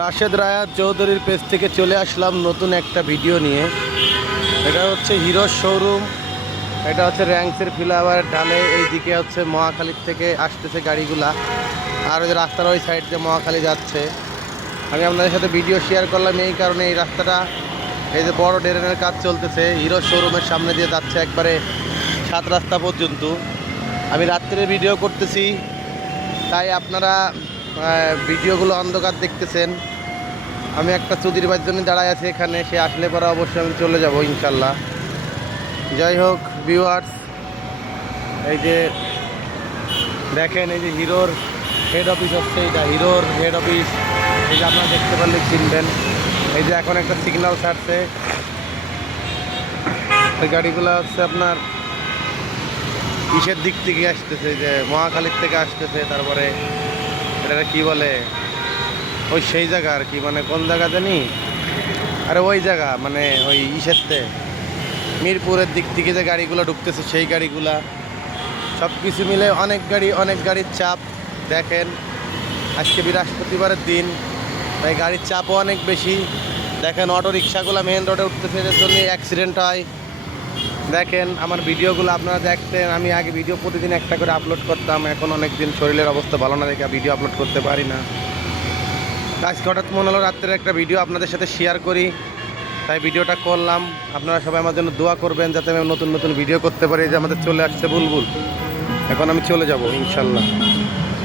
রাশেদ রায়াত চৌধুরীর পেজ থেকে চলে আসলাম নতুন একটা ভিডিও নিয়ে। এটা হচ্ছে হিরোর শোরুম, এটা হচ্ছে র্যাঙ্কসের ফ্লাইওভার ঢালে এইদিকে হচ্ছে মহাখালীর থেকে আসতেছে গাড়িগুলা, আর ওই রাস্তার ওই সাইড দিয়ে মহাখালী যাচ্ছে। আমি আপনাদের সাথে ভিডিও শেয়ার করলাম এই কারণে, এই রাস্তাটা এই যে বড় ড্রেনের কাজ চলতেছে, হিরোর শোরুমের সামনে দিয়ে যাচ্ছে একবারে 7 রাস্তা পর্যন্ত। আমি রাত্রে ভিডিও করতেছি, তাই আপনারা ভিডিওগুলো অন্ধকার দেখতেছেন। আমি একটা চুদির বাড়ির জন্য দাঁড়ায় আছি এখানে, সে আসলে পরে অবশ্যই আমি চলে যাব ইনশাল্লাহ। যাই হোক ভিউয়ার্স, এই যে দেখেন এই যে হিরোর হেড অফিস হচ্ছে, এটা হিরোর হেড অফিস। এই যে আপনারা দেখতে পারলে চিনবেন, এই যে এখন একটা সিগন্যাল ছাড়ছে। ওই গাড়িগুলো হচ্ছে আপনার ইসের দিক থেকে আসতেছে, যে মহাখালীর থেকে আসতেছে। তারপরে এটা কি বলে, ওই সেই জায়গা আর কি, মানে কোন জায়গা জানি, আরে ওই জায়গা মানে ওই ইসেরতে মিরপুরের দিক থেকে যে গাড়িগুলো ঢুকতেছে সেই গাড়িগুলা সব কিছু মিলে অনেক গাড়ির চাপ। দেখেন আজকে বৃহস্পতিবারের দিন, তাই গাড়ির চাপও অনেক বেশি। দেখেন অটো রিক্সাগুলো মেন রোডে উঠতেছে, এর জন্য অ্যাক্সিডেন্ট হয়। দেখেন আমার ভিডিওগুলো আপনারা দেখতেন, আমি আগে ভিডিও প্রতিদিন একটা করে আপলোড করতাম, এখন অনেক দিন শরীরের অবস্থা ভালো না দেখে ভিডিও আপলোড করতে পারি না। আজকে হঠাৎ মনে হলো রাত্রের একটা ভিডিও আপনাদের সাথে শেয়ার করি, তাই ভিডিওটা করলাম। আপনারা সবাই আমার জন্য দোয়া করবেন যাতে আমি নতুন নতুন ভিডিও করতে পারি। যে আমাদের চলে আসছে বুলবুল, এখন আমি চলে যাব ইনশাল্লাহ।